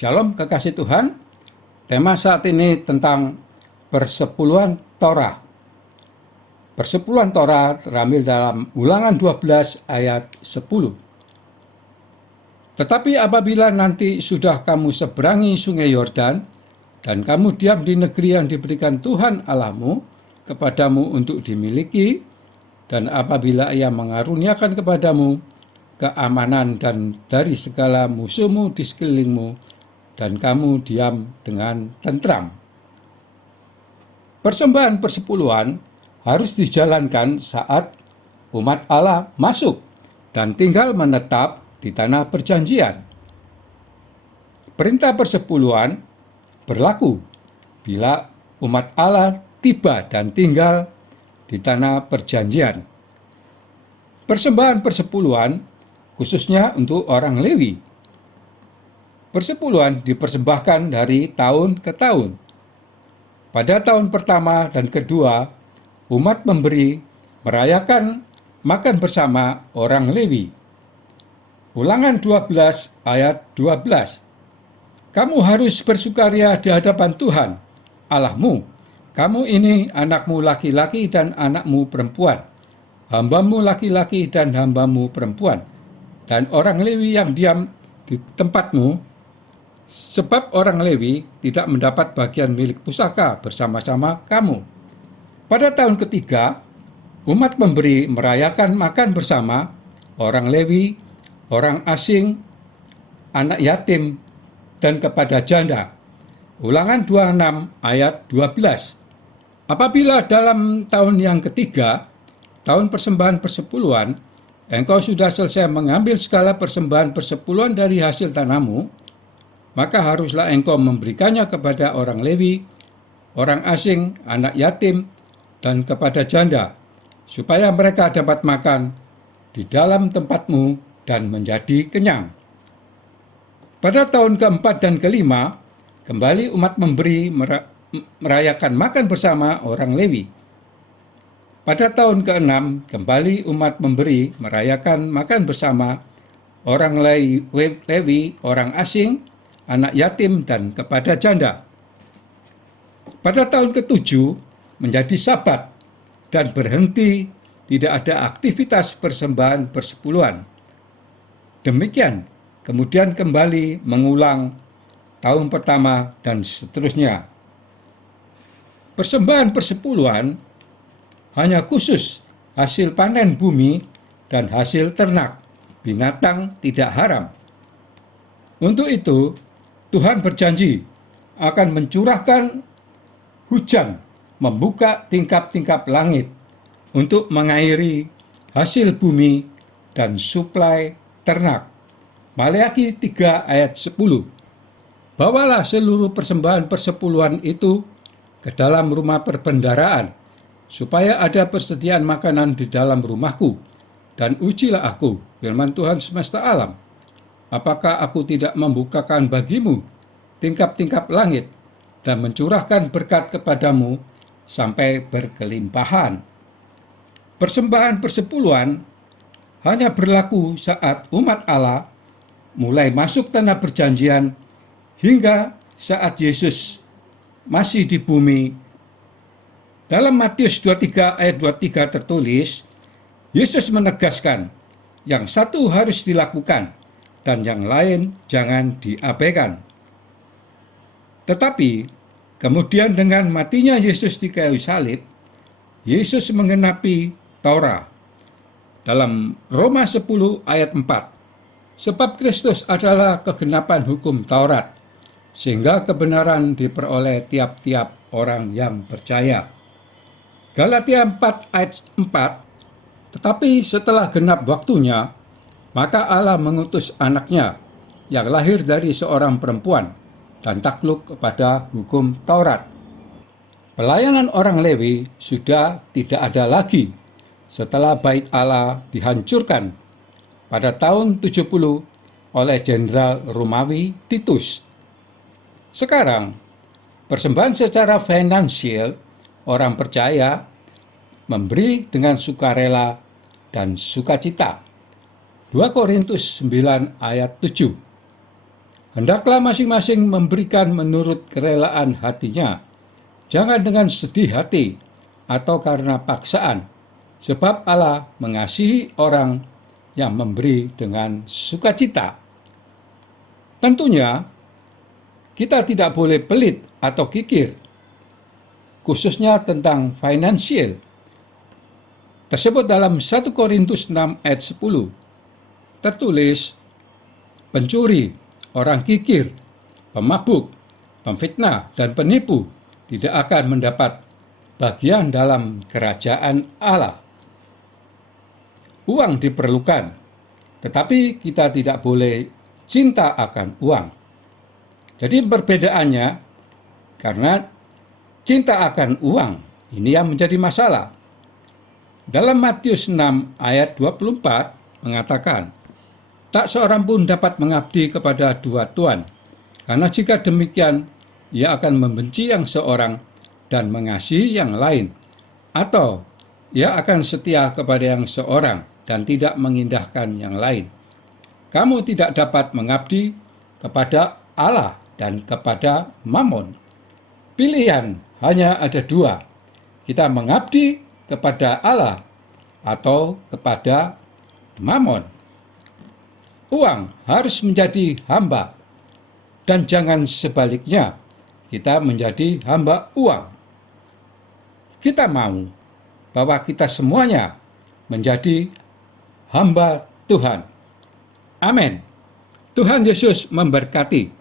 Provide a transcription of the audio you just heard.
Shalom kekasih Tuhan. Tema saat ini tentang persepuluhan Torah. Persepuluhan Torah terambil dalam Ulangan 12 ayat 10. Tetapi apabila nanti sudah kamu seberangi sungai Yordan, dan kamu diam di negeri yang diberikan Tuhan Allahmu kepadamu untuk dimiliki, dan apabila Ia mengaruniakan kepadamu keamanan dan dari segala musuhmu di sekelilingmu, dan kamu diam dengan tentram. Persembahan persepuluhan harus dijalankan saat umat Allah masuk dan tinggal menetap di tanah perjanjian. Perintah persepuluhan berlaku bila umat Allah tiba dan tinggal di tanah perjanjian. Persembahan persepuluhan khususnya untuk orang Lewi. Persepuluhan dipersembahkan dari tahun ke tahun. Pada tahun pertama dan kedua, umat merayakan makan bersama orang Lewi. Ulangan 12 ayat 12. Kamu harus bersukaria di hadapan Tuhan, Allahmu. Kamu ini anakmu laki-laki dan anakmu perempuan, hambamu laki-laki dan hambamu perempuan, dan orang Lewi yang diam di tempatmu, sebab orang Lewi tidak mendapat bagian milik pusaka bersama-sama kamu. Pada tahun ketiga, umat merayakan makan bersama orang Lewi, orang asing, anak yatim, dan kepada janda. Ulangan 26 ayat 12. Apabila dalam tahun yang ketiga, tahun persembahan persepuluhan, engkau sudah selesai mengambil segala persembahan persepuluhan dari hasil tanahmu, maka haruslah engkau memberikannya kepada orang Lewi, orang asing, anak yatim, dan kepada janda, supaya mereka dapat makan di dalam tempatmu dan menjadi kenyang. Pada tahun keempat dan kelima, kembali umat merayakan makan bersama orang Lewi. Pada tahun keenam, kembali umat merayakan makan bersama orang Lewi, orang asing, anak yatim, dan kepada janda. Pada tahun ketujuh menjadi Sabat dan berhenti, tidak ada aktivitas persembahan persepuluhan. Demikian, kemudian kembali mengulang tahun pertama dan seterusnya. Persembahan persepuluhan hanya khusus hasil panen bumi dan hasil ternak, binatang tidak haram. Untuk itu, Tuhan berjanji akan mencurahkan hujan, membuka tingkap-tingkap langit untuk mengairi hasil bumi dan suplai ternak. Maleakhi 3 ayat 10. Bawalah seluruh persembahan persepuluhan itu ke dalam rumah perbendaharaan, supaya ada persediaan makanan di dalam rumahku, dan ujilah aku, firman Tuhan semesta alam. Apakah aku tidak membukakan bagimu tingkap-tingkap langit dan mencurahkan berkat kepadamu sampai berkelimpahan? Persembahan persepuluhan hanya berlaku saat umat Allah mulai masuk tanah perjanjian hingga saat Yesus masih di bumi. Dalam Matius 23 ayat 23 tertulis, Yesus menegaskan yang satu harus dilakukan dan yang lain jangan diabaikan. Tetapi kemudian dengan matinya Yesus di kayu salib, Yesus menggenapi Taurat. Dalam Roma 10 ayat 4, sebab Kristus adalah kegenapan hukum Taurat, sehingga kebenaran diperoleh tiap-tiap orang yang percaya. Galatia 4 ayat 4, tetapi setelah genap waktunya, maka Allah mengutus anaknya yang lahir dari seorang perempuan dan takluk kepada hukum Taurat. Pelayanan orang Lewi sudah tidak ada lagi setelah bait Allah dihancurkan pada tahun 70 oleh Jenderal Romawi Titus. Sekarang, persembahan secara finansial orang percaya memberi dengan sukarela dan sukacita. 2 Korintus 9 ayat 7. Hendaklah masing-masing memberikan menurut kerelaan hatinya, jangan dengan sedih hati atau karena paksaan, sebab Allah mengasihi orang yang memberi dengan sukacita. Tentunya, kita tidak boleh pelit atau kikir, khususnya tentang finansial. Tersebut dalam 1 Korintus 6 ayat 10. Tertulis, pencuri, orang kikir, pemabuk, pemfitnah, dan penipu tidak akan mendapat bagian dalam kerajaan Allah. Uang diperlukan, tetapi kita tidak boleh cinta akan uang. Jadi perbedaannya, karena cinta akan uang, ini yang menjadi masalah. Dalam Matius 6 ayat 24 mengatakan, tak seorang pun dapat mengabdi kepada dua tuan, karena jika demikian, ia akan membenci yang seorang dan mengasihi yang lain, atau ia akan setia kepada yang seorang dan tidak mengindahkan yang lain. Kamu tidak dapat mengabdi kepada Allah dan kepada Mammon. Pilihan hanya ada dua, kita mengabdi kepada Allah atau kepada Mammon. Uang harus menjadi hamba, dan jangan sebaliknya, kita menjadi hamba uang. Kita mau bahwa kita semuanya menjadi hamba Tuhan. Amin. Tuhan Yesus memberkati.